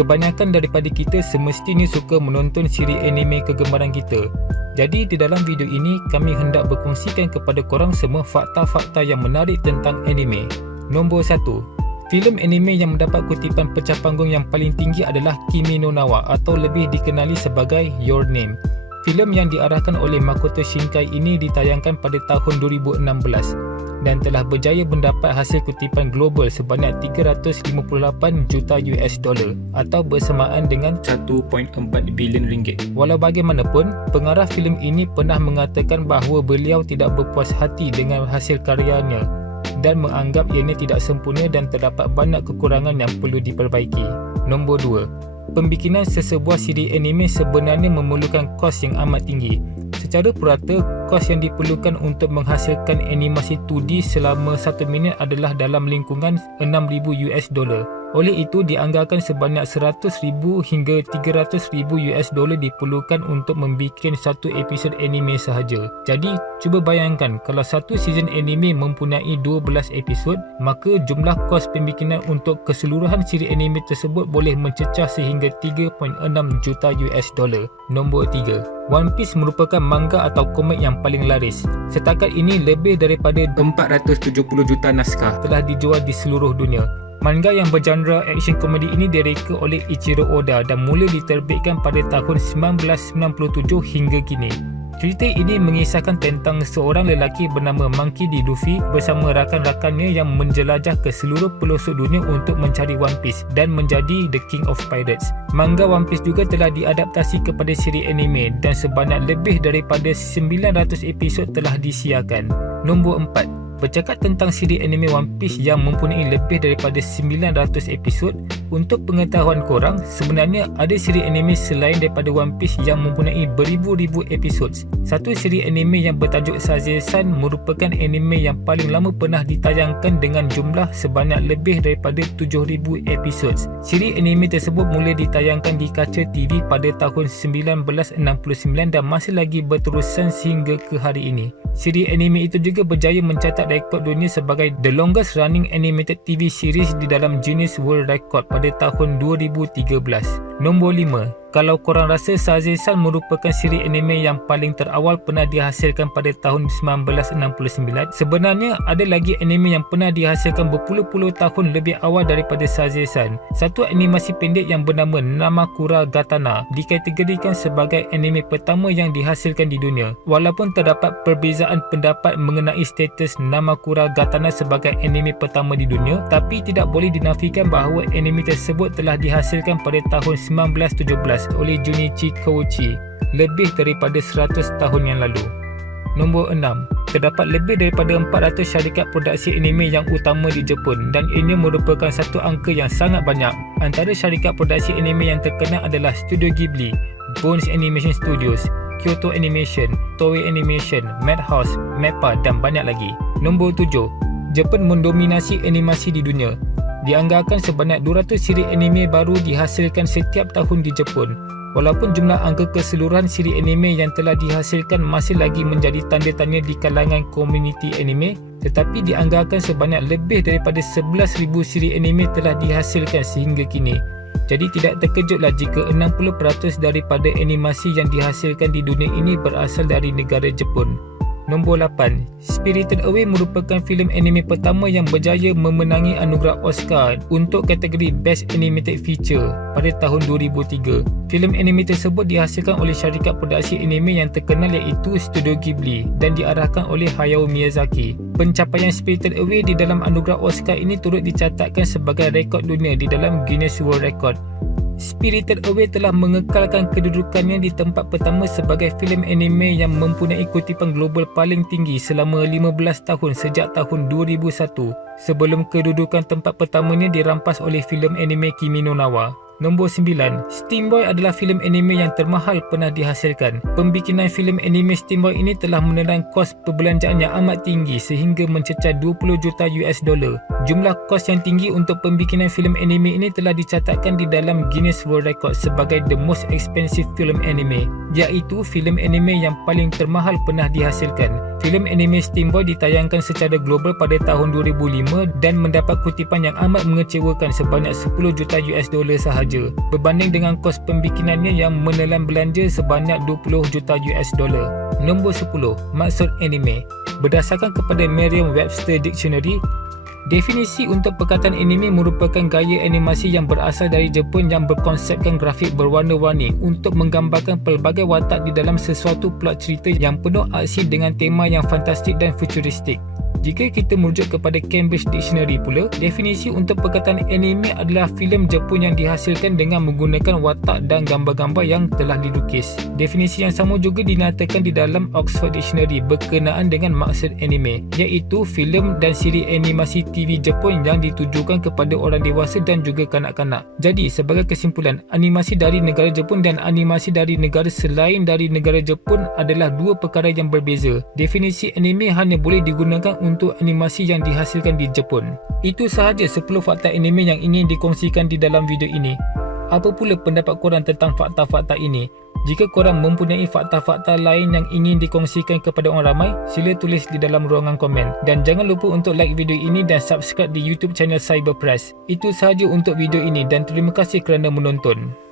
Kebanyakan daripada kita semestinya suka menonton siri anime kegemaran kita. Jadi di dalam video ini kami hendak berkongsikan kepada korang semua fakta-fakta yang menarik tentang anime. Nombor 1. Filem anime yang mendapat kutipan pecah panggung yang paling tinggi adalah Kimi no Na wa atau lebih dikenali sebagai Your Name. Filem yang diarahkan oleh Makoto Shinkai ini ditayangkan pada tahun 2016 dan telah berjaya mendapat hasil kutipan global sebanyak 358 juta US dollar atau bersamaan dengan 1.4 bilion ringgit. Walau bagaimanapun, pengarah filem ini pernah mengatakan bahawa beliau tidak berpuas hati dengan hasil karyanya dan menganggap ianya tidak sempurna dan terdapat banyak kekurangan yang perlu diperbaiki. Nombor 2. Pembikinan sesebuah siri anime sebenarnya memerlukan kos yang amat tinggi. Secara purata, kos yang diperlukan untuk menghasilkan animasi 2D selama 1 minit adalah dalam lingkungan 6,000 US dollar. Oleh itu, dianggarkan sebanyak 100,000 hingga 300,000 US dollar diperlukan untuk membuat satu episod anime sahaja. Jadi, cuba bayangkan kalau satu season anime mempunyai 12 episod, maka jumlah kos pembikinan untuk keseluruhan siri anime tersebut boleh mencecah sehingga 3.6 juta US dollar. Nombor 3. One Piece merupakan manga atau komik yang paling laris. Setakat ini lebih daripada 470 juta naskah telah dijual di seluruh dunia. Manga yang bergenre action komedi ini direka oleh Ichiro Oda dan mula diterbitkan pada tahun 1997 hingga kini. Cerita ini mengisahkan tentang seorang lelaki bernama Monkey D. Luffy bersama rakan-rakannya yang menjelajah ke seluruh pelosok dunia untuk mencari One Piece dan menjadi The King of Pirates. Manga One Piece juga telah diadaptasi kepada siri anime dan sebanyak lebih daripada 900 episod telah disiarkan. Nombor 4. Bercakap tentang siri anime One Piece yang mempunyai lebih daripada 900 episod, untuk pengetahuan korang, sebenarnya ada siri anime selain daripada One Piece yang mempunyai beribu-ribu episod. Satu siri anime yang bertajuk Sazen-san merupakan anime yang paling lama pernah ditayangkan dengan jumlah sebanyak lebih daripada 7,000 episod. Siri anime tersebut mula ditayangkan di kaca TV pada tahun 1969 dan masih lagi berterusan sehingga ke hari ini. Siri anime itu juga berjaya mencatat rekod dunia sebagai the longest running animated TV series di dalam Guinness World Record pada tahun 2013. Nombor 5. Kalau korang rasa Sazen-san merupakan siri anime yang paling terawal pernah dihasilkan pada tahun 1969, sebenarnya ada lagi anime yang pernah dihasilkan berpuluh-puluh tahun lebih awal daripada Sazen-san. Satu animasi pendek yang bernama Namakura Gatana dikategorikan sebagai anime pertama yang dihasilkan di dunia. Walaupun terdapat perbezaan pendapat mengenai status Namakura Gatana sebagai anime pertama di dunia, tapi tidak boleh dinafikan bahawa anime tersebut telah dihasilkan pada tahun 1917 oleh Junichi Kouchi lebih daripada 100 tahun yang lalu. Nombor 6. Terdapat lebih daripada 400 syarikat produksi anime yang utama di Jepun dan ini merupakan satu angka yang sangat banyak. Antara syarikat produksi anime yang terkenal adalah Studio Ghibli, Bones Animation Studios, Kyoto Animation, Toei Animation, Madhouse, Mappa dan banyak lagi. Nombor 7. Jepun mendominasi animasi di dunia. Dianggarkan sebanyak 200 siri anime baru dihasilkan setiap tahun di Jepun. Walaupun jumlah angka keseluruhan siri anime yang telah dihasilkan masih lagi menjadi tanda tanya di kalangan komuniti anime, tetapi dianggarkan sebanyak lebih daripada 11,000 siri anime telah dihasilkan sehingga kini. Jadi tidak terkejutlah jika 60% daripada animasi yang dihasilkan di dunia ini berasal dari negara Jepun. Nombor 8. Spirited Away merupakan filem anime pertama yang berjaya memenangi anugerah Oscar untuk kategori Best Animated Feature pada tahun 2003. Filem anime tersebut dihasilkan oleh syarikat produksi anime yang terkenal iaitu Studio Ghibli dan diarahkan oleh Hayao Miyazaki. Pencapaian Spirited Away di dalam anugerah Oscar ini turut dicatatkan sebagai rekod dunia di dalam Guinness World Record. Spirited Away telah mengekalkan kedudukannya di tempat pertama sebagai filem anime yang mempunyai kutipan global paling tinggi selama 15 tahun sejak tahun 2001 sebelum kedudukan tempat pertamanya dirampas oleh filem anime Kimi no Na wa. Nombor 9. Steam Boy adalah filem anime yang termahal pernah dihasilkan. Pembikinan filem anime Steam Boy ini telah menelan kos perbelanjaan yang amat tinggi sehingga mencecah 20 juta US dollar. Jumlah kos yang tinggi untuk pembikinan filem anime ini telah dicatatkan di dalam Guinness World Record sebagai the most expensive film anime, iaitu filem anime yang paling termahal pernah dihasilkan. Filem anime Steam Boy ditayangkan secara global pada tahun 2005 dan mendapat kutipan yang amat mengecewakan sebanyak 10 juta US dollar sahaja, berbanding dengan kos pembikinannya yang menelan belanja sebanyak 20 juta US dollar. Nombor 10. Maksud anime. Berdasarkan kepada Merriam-Webster Dictionary, definisi untuk perkataan anime merupakan gaya animasi yang berasal dari Jepun yang berkonsepkan grafik berwarna-warni untuk menggambarkan pelbagai watak di dalam sesuatu plot cerita yang penuh aksi dengan tema yang fantastik dan futuristik. Jika kita merujuk kepada Cambridge Dictionary pula, definisi untuk perkataan anime adalah filem Jepun yang dihasilkan dengan menggunakan watak dan gambar-gambar yang telah dilukis. Definisi yang sama juga dinyatakan di dalam Oxford Dictionary berkenaan dengan maksud anime, iaitu filem dan siri animasi TV Jepun yang ditujukan kepada orang dewasa dan juga kanak-kanak. Jadi, sebagai kesimpulan, animasi dari negara Jepun dan animasi dari negara selain dari negara Jepun adalah dua perkara yang berbeza. Definisi anime hanya boleh digunakan untuk animasi yang dihasilkan di Jepun. Itu sahaja 10 fakta anime yang ingin dikongsikan di dalam video ini. Apa pula pendapat korang tentang fakta-fakta ini? Jika korang mempunyai fakta-fakta lain yang ingin dikongsikan kepada orang ramai, sila tulis di dalam ruangan komen. Dan jangan lupa untuk like video ini dan subscribe di YouTube channel Cyberpress. Itu sahaja untuk video ini dan terima kasih kerana menonton.